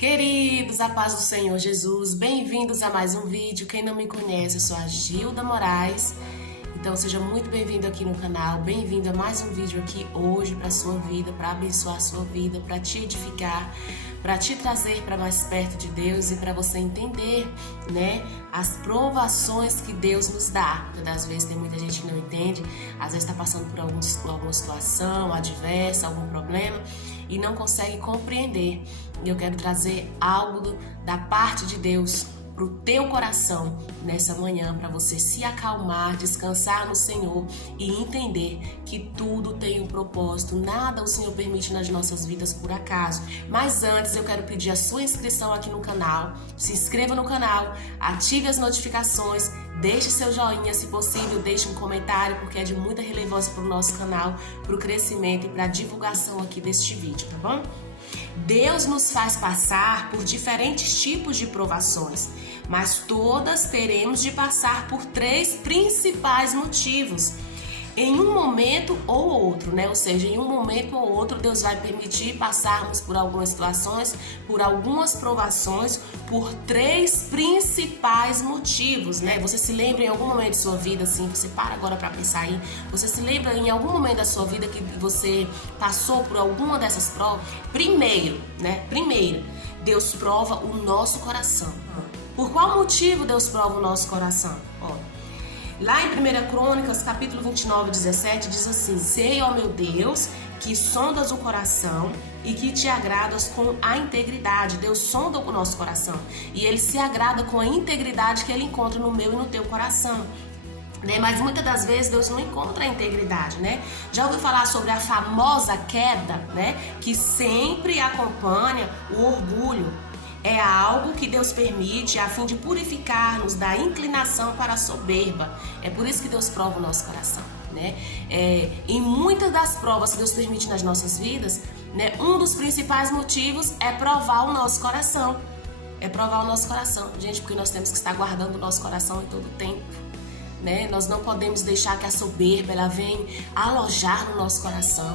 Queridos, a paz do Senhor Jesus, bem-vindos a mais um vídeo. Quem não me conhece, eu sou a Gilda Moraes. Então seja muito bem-vindo aqui no canal, bem-vindo a mais um vídeo aqui hoje para a sua vida, para abençoar a sua vida, para te edificar, para te trazer para mais perto de Deus e para você entender, né, as provações que Deus nos dá. Porque às vezes tem muita gente que não entende, às vezes está passando por alguma situação adversa, algum problema e não consegue compreender. E eu quero trazer algo da parte de Deus para o teu coração nessa manhã, para você se acalmar, descansar no Senhor e entender que tudo tem um propósito, nada o Senhor permite nas nossas vidas por acaso. Mas antes eu quero pedir a sua inscrição aqui no canal, se inscreva no canal, ative as notificações, deixe seu joinha, se possível, deixe um comentário, porque é de muita relevância para o nosso canal, para o crescimento e para a divulgação aqui deste vídeo, tá bom? Deus nos faz passar por diferentes tipos de provações, mas todas teremos de passar por três principais motivos. Em um momento ou outro, né? Ou seja, em um momento ou outro, Deus vai permitir passarmos por algumas situações, por algumas provações, por três principais motivos, né? Você se lembra em algum momento de sua vida, assim, você para agora para pensar aí, você se lembra em algum momento da sua vida que você passou por alguma dessas provas? Primeiro, Deus prova o nosso coração. Por qual motivo Deus prova o nosso coração? Lá em 1 Crônicas, capítulo 29, 17, diz assim: Sei, ó meu Deus, que sondas o coração e que te agradas com a integridade. Deus sonda o nosso coração e Ele se agrada com a integridade que Ele encontra no meu e no teu coração. Mas muitas das vezes Deus não encontra a integridade, né? Já ouviu falar sobre a famosa queda, né? Que sempre acompanha o orgulho. É algo que Deus permite a fim de purificar-nos da inclinação para a soberba. É por isso que Deus prova o nosso coração, né? Em muitas das provas que Deus permite nas nossas vidas, né, um dos principais motivos é provar o nosso coração. É provar o nosso coração, gente, porque nós temos que estar guardando o nosso coração em todo o tempo, né? Nós não podemos deixar que a soberba ela venha alojar no nosso coração.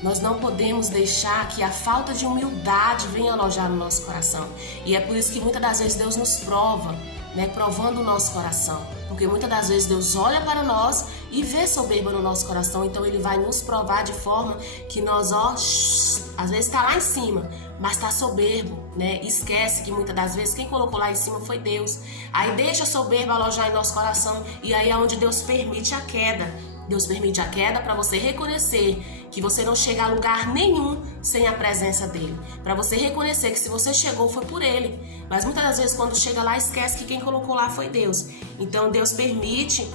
Nós não podemos deixar que a falta de humildade venha alojar no nosso coração. E é por isso que muitas das vezes Deus nos prova, né, provando o nosso coração. Porque muitas das vezes Deus olha para nós e vê soberba no nosso coração. Então Ele vai nos provar de forma que nós, às vezes está lá em cima, mas está soberbo, né? Esquece que muitas das vezes quem colocou lá em cima foi Deus. Aí deixa a soberba alojar em nosso coração e aí é onde Deus permite a queda. Deus permite a queda para você reconhecer que você não chega a lugar nenhum sem a presença dele. Para você reconhecer que se você chegou foi por ele. Mas muitas das vezes quando chega lá esquece que quem colocou lá foi Deus. Então Deus permite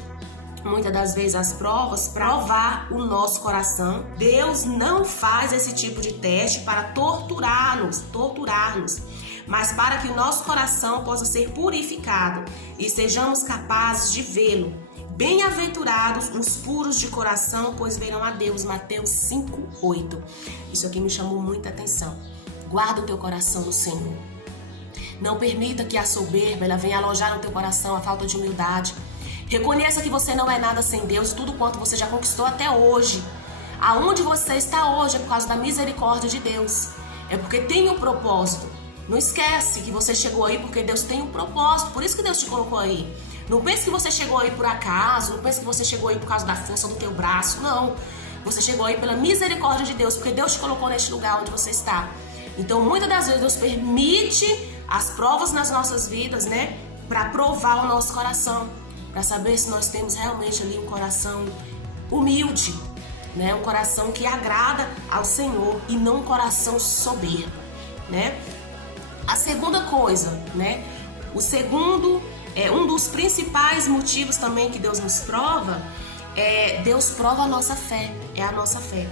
muitas das vezes as provas para provar o nosso coração. Deus não faz esse tipo de teste para torturar-nos, mas para que o nosso coração possa ser purificado e sejamos capazes de vê-lo. Bem-aventurados os puros de coração, pois verão a Deus. Mateus 5:8. Isso aqui me chamou muita atenção. Guarda o teu coração no Senhor. Não permita que a soberba ela venha alojar no teu coração, a falta de humildade. Reconheça que você não é nada sem Deus, tudo quanto você já conquistou até hoje. Aonde você está hoje é por causa da misericórdia de Deus. É porque tem um propósito. Não esquece que você chegou aí porque Deus tem um propósito. Por isso que Deus te colocou aí. Não pense que você chegou aí por acaso, não pense que você chegou aí por causa da força do teu braço, não. Você chegou aí pela misericórdia de Deus, porque Deus te colocou neste lugar onde você está. Então, muitas das vezes, Deus permite as provas nas nossas vidas, né? Para provar o nosso coração, para saber se nós temos realmente ali um coração humilde, né? Um coração que agrada ao Senhor e não um coração soberbo, né? A segunda coisa, né? Um dos principais motivos também que Deus nos prova Deus prova a nossa fé, é a nossa fé.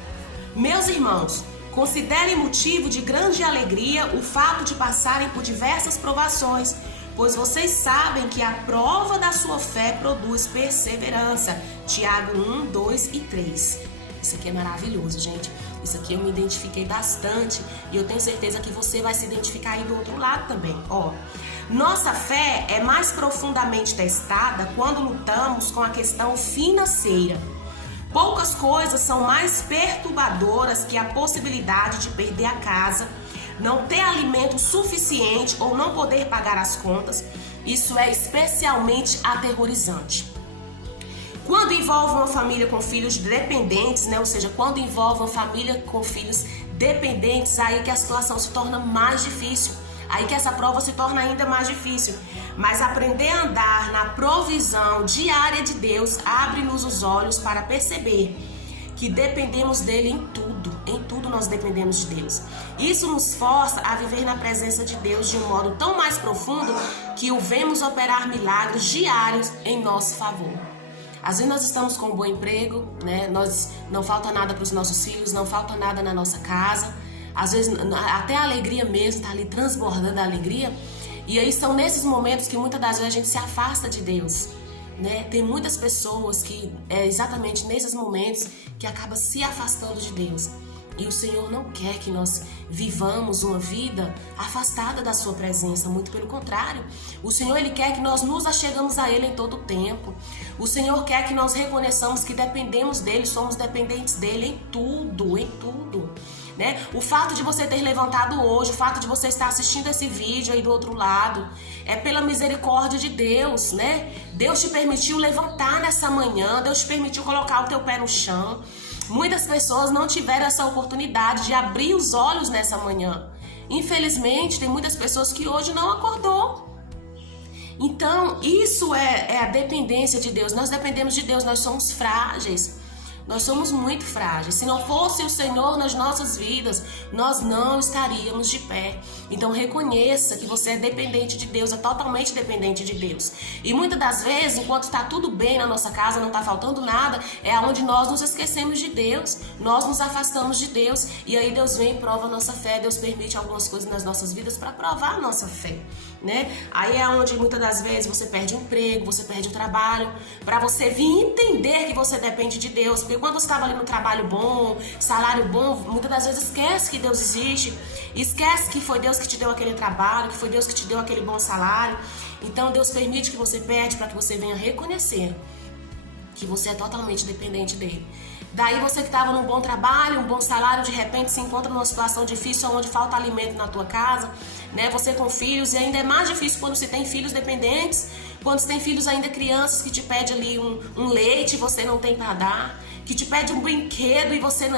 Meus irmãos, considerem motivo de grande alegria o fato de passarem por diversas provações, pois vocês sabem que a prova da sua fé produz perseverança. Tiago 1, 2 e 3. Isso aqui é maravilhoso, gente. Isso aqui eu me identifiquei bastante e eu tenho certeza que você vai se identificar aí do outro lado também. Nossa fé é mais profundamente testada quando lutamos com a questão financeira. Poucas coisas são mais perturbadoras que a possibilidade de perder a casa, não ter alimento suficiente ou não poder pagar as contas, isso é especialmente aterrorizante. Quando envolve uma família com filhos dependentes, né? Ou seja, quando envolve uma família com filhos dependentes, aí que a situação se torna mais difícil. Aí que essa prova se torna ainda mais difícil. Mas aprender a andar na provisão diária de Deus abre-nos os olhos para perceber que dependemos dele em tudo nós dependemos de Deus. Isso nos força a viver na presença de Deus de um modo tão mais profundo que o vemos operar milagres diários em nosso favor. Às vezes nós estamos com um bom emprego, né? Não falta nada para os nossos filhos, não falta nada na nossa casa. Às vezes até a alegria mesmo está ali transbordando a alegria. E aí são nesses momentos que muitas das vezes a gente se afasta de Deus, né? Tem muitas pessoas que é exatamente nesses momentos que acabam se afastando de Deus. E o Senhor não quer que nós vivamos uma vida afastada da sua presença, muito pelo contrário. O Senhor, Ele quer que nós nos achegamos a Ele em todo o tempo. O Senhor quer que nós reconheçamos que dependemos dEle, somos dependentes dEle em tudo. Né? O fato de você ter levantado hoje, o fato de você estar assistindo esse vídeo aí do outro lado, é pela misericórdia de Deus, né? Deus te permitiu levantar nessa manhã, Deus te permitiu colocar o teu pé no chão. Muitas pessoas não tiveram essa oportunidade de abrir os olhos nessa manhã. Infelizmente, tem muitas pessoas que hoje não acordou. Então, isso é a dependência de Deus. Nós dependemos de Deus, nós somos frágeis. Nós somos muito frágeis. Se não fosse o Senhor nas nossas vidas, nós não estaríamos de pé. Então reconheça que você é dependente de Deus, é totalmente dependente de Deus. E muitas das vezes, enquanto está tudo bem na nossa casa, não está faltando nada, é onde nós nos esquecemos de Deus, nós nos afastamos de Deus. E aí Deus vem e prova a nossa fé, Deus permite algumas coisas nas nossas vidas para provar a nossa fé, né? Aí é onde muitas das vezes você perde o emprego, você perde o trabalho, para você vir entender que você depende de Deus. Porque quando você estava ali no trabalho bom, salário bom, muitas das vezes esquece que Deus existe, esquece que foi Deus que te deu aquele trabalho, que foi Deus que te deu aquele bom salário. Então Deus permite que você perde para que você venha reconhecer que você é totalmente dependente dele. Daí você que estava num bom trabalho, um bom salário, de repente se encontra numa situação difícil onde falta alimento na tua casa, né? Você com filhos, e ainda é mais difícil quando você tem filhos dependentes, quando você tem filhos ainda crianças que te pedem ali um leite e você não tem para dar, que te pede um brinquedo e você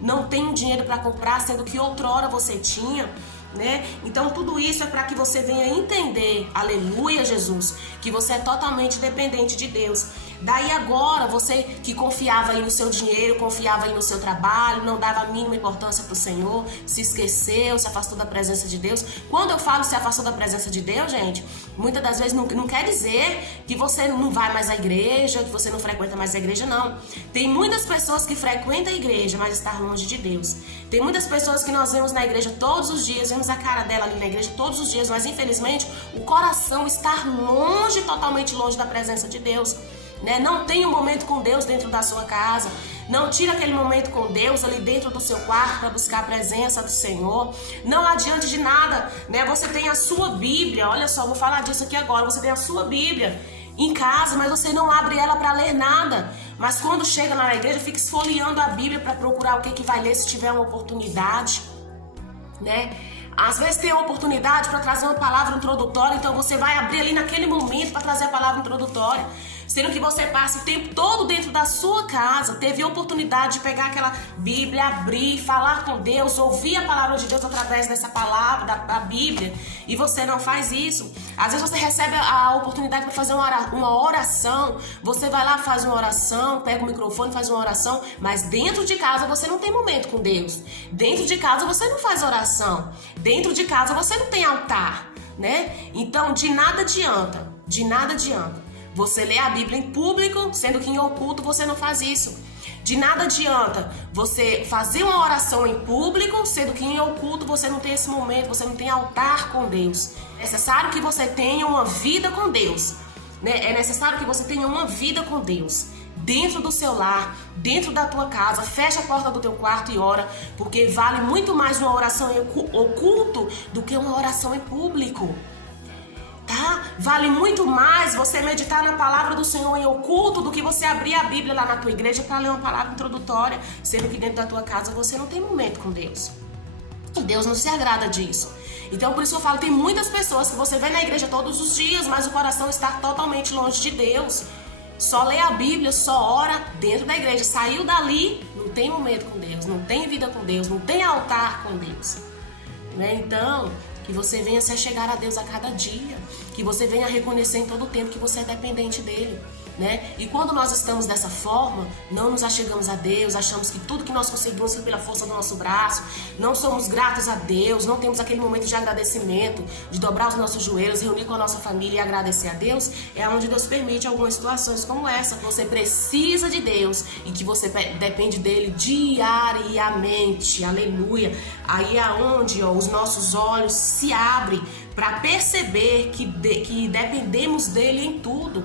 não tem dinheiro para comprar, sendo que outrora você tinha, né? Então tudo isso é para que você venha entender, aleluia Jesus, que você é totalmente dependente de Deus. Daí agora, você que confiava aí no seu dinheiro, confiava aí no seu trabalho, não dava a mínima importância para o Senhor, se esqueceu, se afastou da presença de Deus. Quando eu falo se afastou da presença de Deus, gente, muitas das vezes não quer dizer que você não vai mais à igreja, que você não frequenta mais a igreja, não. Tem muitas pessoas que frequentam a igreja, mas estão longe de Deus. Tem muitas pessoas que nós vemos na igreja todos os dias, vemos a cara dela ali na igreja todos os dias, mas infelizmente o coração está longe, totalmente longe da presença de Deus. Né? Não tem um momento com Deus dentro da sua casa. Não tira aquele momento com Deus ali dentro do seu quarto para buscar a presença do Senhor. Não adiante de nada, né? Você tem a sua Bíblia. Olha só, vou falar disso aqui agora. Você tem a sua Bíblia em casa, mas você não abre ela para ler nada. Mas quando chega na igreja, fica esfolheando a Bíblia para procurar o que vai ler se tiver uma oportunidade, né? Às vezes tem a oportunidade para trazer uma palavra introdutória, então você vai abrir ali naquele momento para trazer a palavra introdutória. Sendo que você passa o tempo todo dentro da sua casa, teve a oportunidade de pegar aquela Bíblia, abrir, falar com Deus, ouvir a palavra de Deus através dessa palavra, da Bíblia, e você não faz isso. Às vezes você recebe a oportunidade para fazer uma oração, você vai lá, faz uma oração, pega o microfone, faz uma oração, mas dentro de casa você não tem momento com Deus. Dentro de casa você não faz oração. Dentro de casa você não tem altar, né? Então de nada adianta você lê a Bíblia em público, sendo que em oculto você não faz isso. De nada adianta você fazer uma oração em público, sendo que em oculto você não tem esse momento, você não tem altar com Deus. É necessário que você tenha uma vida com Deus, né? É necessário que você tenha uma vida com Deus. Dentro do seu lar, dentro da tua casa, fecha a porta do teu quarto e ora, porque vale muito mais uma oração em oculto do que uma oração em público. Tá? Vale muito mais você meditar na palavra do Senhor em oculto do que você abrir a Bíblia lá na tua igreja para ler uma palavra introdutória, sendo que dentro da tua casa você não tem momento com Deus. E Deus não se agrada disso. Então, por isso eu falo, tem muitas pessoas que você vê na igreja todos os dias, mas o coração está totalmente longe de Deus. Só lê a Bíblia, só ora dentro da igreja. Saiu dali, não tem momento com Deus, não tem vida com Deus, não tem altar com Deus. Né? Então, que você venha se chegar a Deus a cada dia. Que você venha reconhecer em todo o tempo que você é dependente dele. Né? E quando nós estamos dessa forma, não nos achegamos a Deus, achamos que tudo que nós conseguimos foi pela força do nosso braço, não somos gratos a Deus, não temos aquele momento de agradecimento, de dobrar os nossos joelhos, reunir com a nossa família e agradecer a Deus, é onde Deus permite algumas situações como essa. Você precisa de Deus e que você depende dele diariamente, aleluia. Aí é onde os nossos olhos se abrem para perceber que dependemos dele em tudo.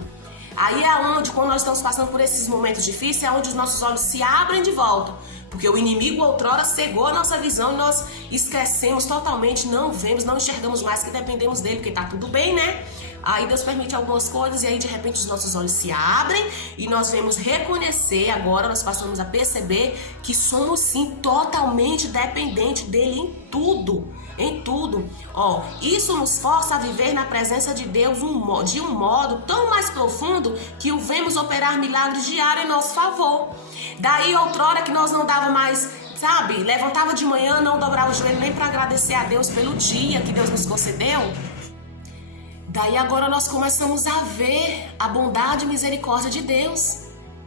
Aí é onde, quando nós estamos passando por esses momentos difíceis, é onde os nossos olhos se abrem de volta. Porque o inimigo outrora cegou a nossa visão e nós esquecemos totalmente, não vemos, não enxergamos mais que dependemos dele, porque tá tudo bem, né? Aí Deus permite algumas coisas e aí de repente os nossos olhos se abrem e nós vemos reconhecer, agora nós passamos a perceber que somos sim totalmente dependentes dele em tudo. Em tudo. Isso nos força a viver na presença de Deus de um modo tão mais profundo que o vemos operar milagres diários em nosso favor. Daí outrora que nós não dava mais, sabe, levantava de manhã, não dobrava o joelho nem para agradecer a Deus pelo dia que Deus nos concedeu. Daí agora nós começamos a ver a bondade e misericórdia de Deus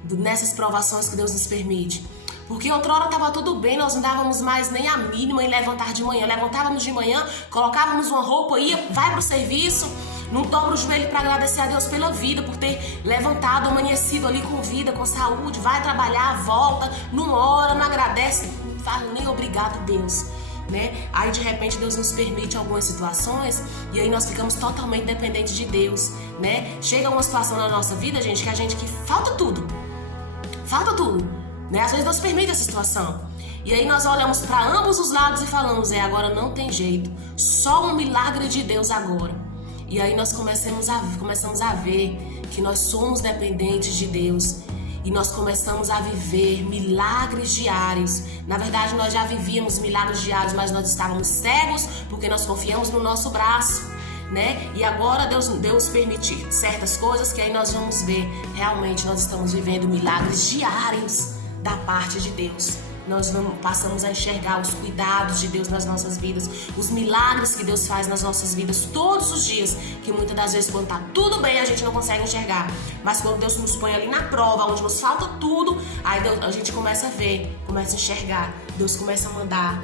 nessas provações que Deus nos permite. Porque outrora estava tudo bem, nós não dávamos mais nem a mínima em levantar de manhã. Levantávamos de manhã, colocávamos uma roupa, vai para o serviço, não dobra o joelho para agradecer a Deus pela vida, por ter levantado, amanhecido ali com vida, com saúde, vai trabalhar, volta, não ora, não agradece, não fala nem obrigado a Deus. Né? Aí de repente Deus nos permite algumas situações e aí nós ficamos totalmente dependentes de Deus, né? Chega uma situação na nossa vida, gente, que falta tudo, né? Às vezes Deus permite essa situação e aí nós olhamos para ambos os lados e falamos, agora não tem jeito, só um milagre de Deus agora. E aí nós começamos a ver que nós somos dependentes de Deus. E nós começamos a viver milagres diários. Na verdade, nós já vivíamos milagres diários, mas nós estávamos cegos porque nós confiamos no nosso braço, né? E agora Deus permite certas coisas que aí nós vamos ver. Realmente nós estamos vivendo milagres diários da parte de Deus. Nós passamos a enxergar os cuidados de Deus nas nossas vidas, os milagres que Deus faz nas nossas vidas todos os dias, que muitas das vezes quando tá tudo bem a gente não consegue enxergar, mas quando Deus nos põe ali na prova, onde nos falta tudo, aí a gente começa a ver, começa a enxergar, Deus começa a mandar,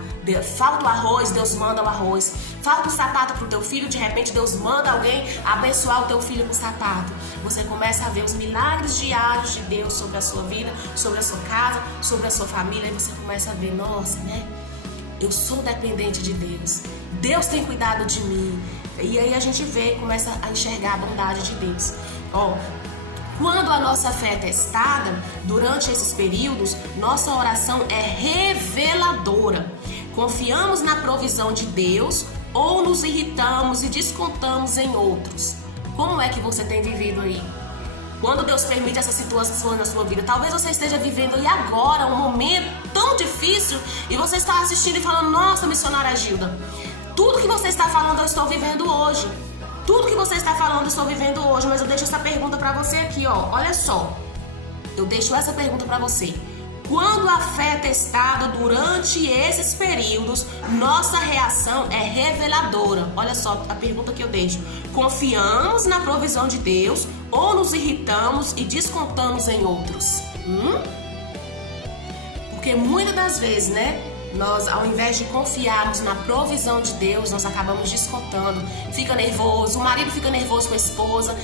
falta o arroz, Deus manda o arroz, falta o sapato pro teu filho, de repente Deus manda alguém abençoar o teu filho com o sapato. Você começa a ver os milagres diários de Deus sobre a sua vida, sobre a sua casa, sobre a sua família, e você começa a ver, nossa, né? Eu sou dependente de Deus. Deus tem cuidado de mim. E aí a gente vê, começa a enxergar a bondade de Deus. Quando a nossa fé é testada, durante esses períodos, nossa oração é reveladora. Confiamos na provisão de Deus ou nos irritamos e descontamos em outros. Como é que você tem vivido aí? Quando Deus permite essas situações na sua vida, talvez você esteja vivendo aí agora um momento tão difícil e você está assistindo e falando, nossa, missionária Gilda, tudo que você está falando eu estou vivendo hoje. Tudo que você está falando eu estou vivendo hoje, mas eu deixo essa pergunta para você aqui, olha só. Eu deixo essa pergunta para você. Quando a fé é testada durante esses períodos, nossa reação é reveladora. Olha só a pergunta que eu deixo. Confiamos na provisão de Deus ou nos irritamos e descontamos em outros? Porque muitas das vezes, né? Nós, ao invés de confiarmos na provisão de Deus, nós acabamos descontando. Fica nervoso, o marido fica nervoso com a esposa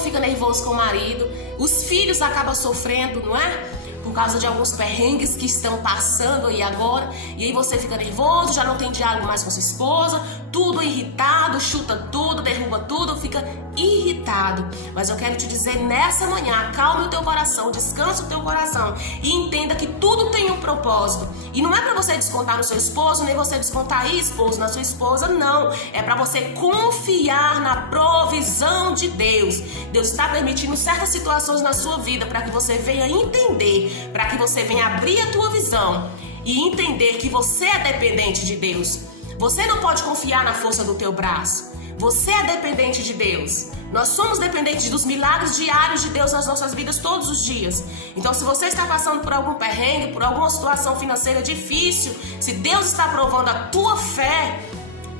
fica nervosa com o marido, os filhos acabam sofrendo, não é? Por causa de alguns perrengues que estão passando aí agora. E aí você fica nervoso, já não tem diálogo mais com sua esposa, tudo irritado, chuta tudo, derruba tudo, fica irritado. Mas eu quero te dizer nessa manhã, acalme o teu coração, descansa o teu coração e entenda que tudo tem um propósito. E não é para você descontar no seu esposo, nem você descontar aí, esposo, na sua esposa, não. É para você confiar na provisão de Deus. Deus está permitindo certas situações na sua vida para que você venha entender, para que você venha abrir a tua visão e entender que você é dependente de Deus. Você não pode confiar na força do teu braço. Você é dependente de Deus. Nós somos dependentes dos milagres diários de Deus nas nossas vidas todos os dias. Então, se você está passando por algum perrengue, por alguma situação financeira difícil, se Deus está provando a tua fé,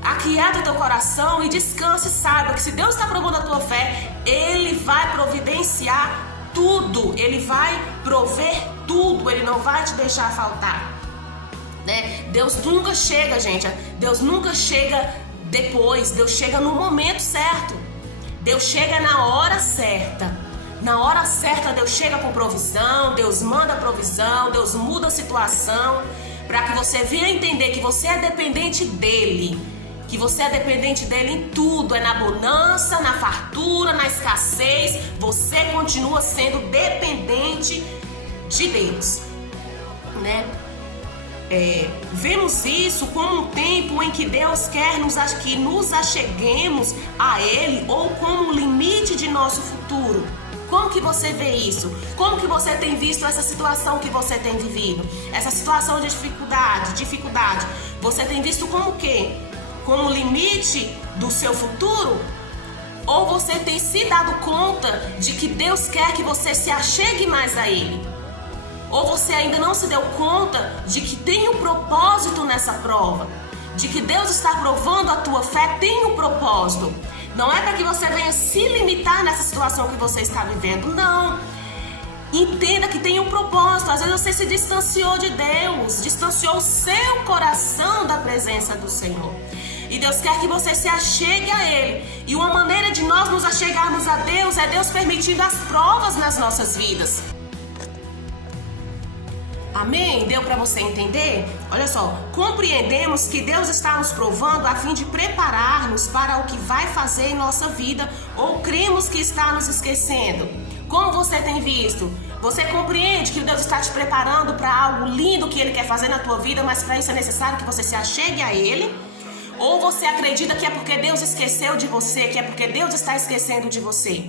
aquieta o teu coração e descanse e saiba que se Deus está provando a tua fé, Ele vai providenciar tudo. Ele vai prover tudo. Ele não vai te deixar faltar. Deus nunca chega, gente. Deus nunca chega depois. Deus chega no momento certo. Deus chega na hora certa. Na hora certa Deus chega com provisão. Deus manda provisão. Deus muda a situação para que você venha entender que você é dependente dele. Que você é dependente dele em tudo. É na bonança, na fartura, na escassez. Você continua sendo dependente de Deus, vemos isso como um tempo em que Deus quer que nos acheguemos a Ele, ou como um limite de nosso futuro. Como que você vê isso? Como que você tem visto essa situação que você tem vivido? Essa situação de dificuldade. Você tem visto como o quê? Como limite do seu futuro? Ou você tem se dado conta de que Deus quer que você se achegue mais a Ele? Ou você ainda não se deu conta de que tem um propósito nessa prova? De que Deus está provando a tua fé, tem um propósito. Não é para que você venha se limitar nessa situação que você está vivendo, não. Entenda que tem um propósito. Às vezes você se distanciou de Deus, distanciou o seu coração da presença do Senhor. E Deus quer que você se achegue a Ele. E uma maneira de nós nos achegarmos a Deus é Deus permitindo as provas nas nossas vidas. Amém? Deu para você entender? Olha só, compreendemos que Deus está nos provando a fim de preparar-nos para o que vai fazer em nossa vida, ou cremos que está nos esquecendo? Como você tem visto? Você compreende que Deus está te preparando para algo lindo que Ele quer fazer na tua vida, mas para isso é necessário que você se achegue a Ele? Ou você acredita que é porque Deus esqueceu de você, que é porque Deus está esquecendo de você?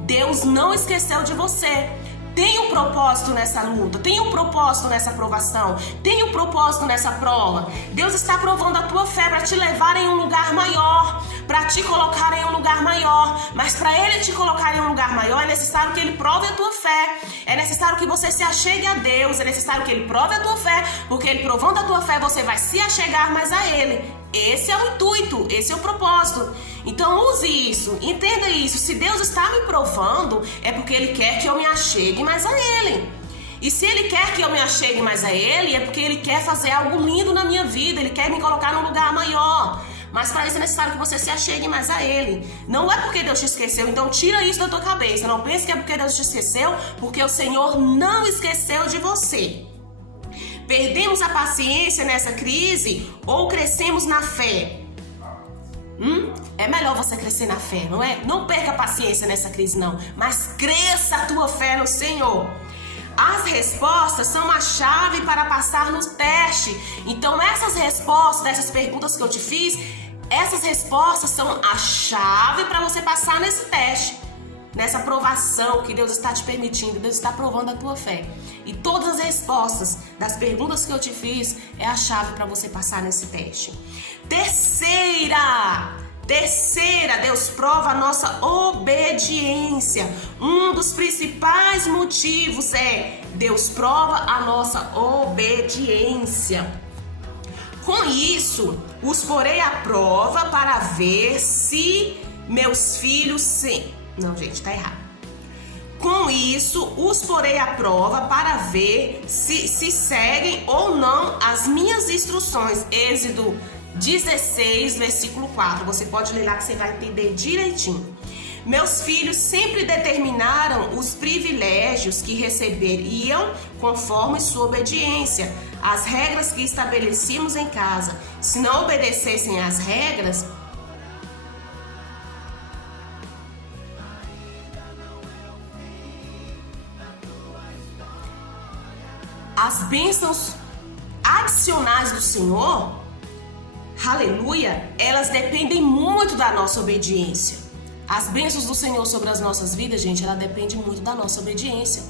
Deus não esqueceu de você. Tem um propósito nessa luta, tem um propósito nessa provação, tem um propósito nessa prova. Deus está provando a tua fé para te levar em um lugar maior, para te colocar em um lugar maior. Mas para Ele te colocar em um lugar maior, é necessário que Ele prove a tua fé. É necessário que você se achegue a Deus, é necessário que Ele prove a tua fé, porque Ele provando a tua fé, você vai se achegar mais a Ele. Esse é o intuito, esse é o propósito. Então use isso, entenda isso. Se Deus está me provando, é porque Ele quer que eu me achegue mais a Ele. E se Ele quer que eu me achegue mais a Ele, é porque Ele quer fazer algo lindo na minha vida. Ele quer me colocar num lugar maior. Mas para isso é necessário que você se achegue mais a Ele. Não é porque Deus te esqueceu, então tira isso da tua cabeça. Não pense que é porque Deus te esqueceu, porque o Senhor não esqueceu de você. Perdemos a paciência nessa crise ou crescemos na fé? É melhor você crescer na fé, não é? Não perca a paciência nessa crise, não. Mas cresça a tua fé no Senhor. As respostas são a chave para passar no teste. Então essas respostas, dessas perguntas que eu te fiz, essas respostas são a chave para você passar nesse teste. Nessa provação que Deus está te permitindo, Deus está provando a tua fé. E todas as respostas das perguntas que eu te fiz é a chave para você passar nesse teste. Terceira, Deus prova a nossa obediência. Um dos principais motivos é Deus prova a nossa obediência. Com isso, os porei à prova para ver se meus filhos Não, gente, tá errado. Com isso, os porei à prova para ver se seguem ou não as minhas instruções. Êxodo 16, versículo 4. Você pode ler lá que você vai entender direitinho. Meus filhos sempre determinaram os privilégios que receberiam conforme sua obediência, as regras que estabelecíamos em casa. Se não obedecessem às regras, as bênçãos adicionais do Senhor, aleluia, elas dependem muito da nossa obediência. As bênçãos do Senhor sobre as nossas vidas, gente, ela depende muito da nossa obediência.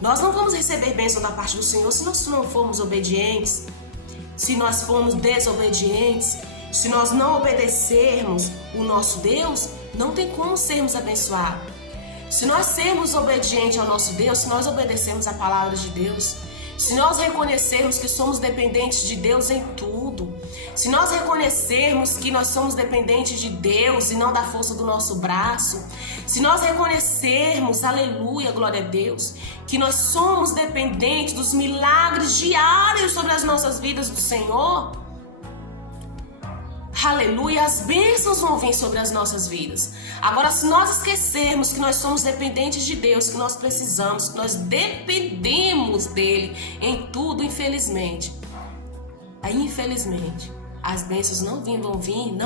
Nós não vamos receber bênção da parte do Senhor se nós não formos obedientes, se nós formos desobedientes, se nós não obedecermos o nosso Deus, não tem como sermos abençoados. Se nós sermos obedientes ao nosso Deus, se nós obedecermos a palavra de Deus, se nós reconhecermos que somos dependentes de Deus em tudo, se nós reconhecermos que nós somos dependentes de Deus e não da força do nosso braço, se nós reconhecermos, aleluia, glória a Deus, que nós somos dependentes dos milagres diários sobre as nossas vidas do Senhor, aleluia, as bênçãos vão vir sobre as nossas vidas. Agora, se nós esquecermos que nós somos dependentes de Deus, que nós precisamos, que nós dependemos dele em tudo, infelizmente, as bênçãos não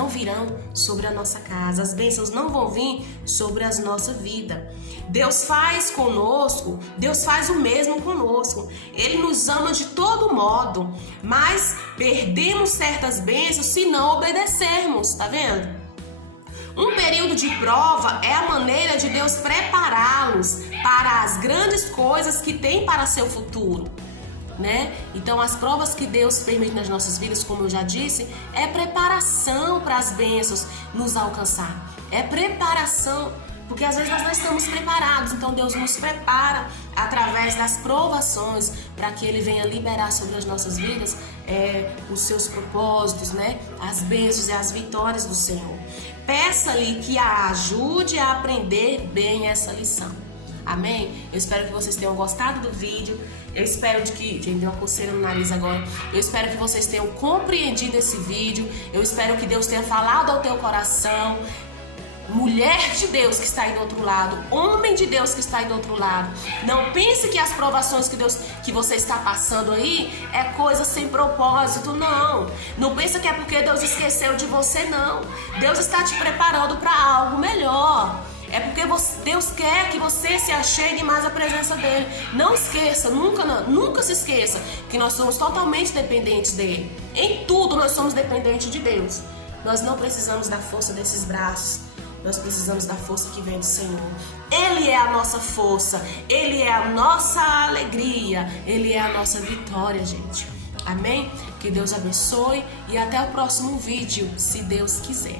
virão sobre a nossa casa, as bênçãos não vão vir sobre a nossa vida. Deus faz conosco, Deus faz o mesmo conosco. Ele nos ama de todo modo, mas perdemos certas bênçãos se não obedecermos, tá vendo? Um período de prova é a maneira de Deus prepará-los para as grandes coisas que tem para seu futuro, né? Então as provas que Deus permite nas nossas vidas, como eu já disse, é preparação para as bênçãos nos alcançar. É preparação, porque às vezes nós não estamos preparados, então Deus nos prepara através das provações para que Ele venha liberar sobre as nossas vidas os seus propósitos, né? As bênçãos e as vitórias do Senhor. Peça-lhe que a ajude a aprender bem essa lição. Amém? Eu espero que vocês tenham gostado do vídeo. Eu espero que... Gente, deu uma coceira no nariz agora. Eu espero que vocês tenham compreendido esse vídeo. Eu espero que Deus tenha falado ao teu coração. Mulher de Deus que está aí do outro lado, homem de Deus que está aí do outro lado, não pense que as provações que você está passando aí é coisa sem propósito, não. Não pense que é porque Deus esqueceu de você, não. Deus está te preparando para algo melhor. É porque Deus quer que você se achegue mais à presença dele. Não esqueça, nunca se esqueça que nós somos totalmente dependentes dele. Em tudo nós somos dependentes de Deus. Nós não precisamos da força desses braços. Nós precisamos da força que vem do Senhor. Ele é a nossa força, Ele é a nossa alegria, Ele é a nossa vitória, gente. Amém? Que Deus abençoe e até o próximo vídeo, se Deus quiser.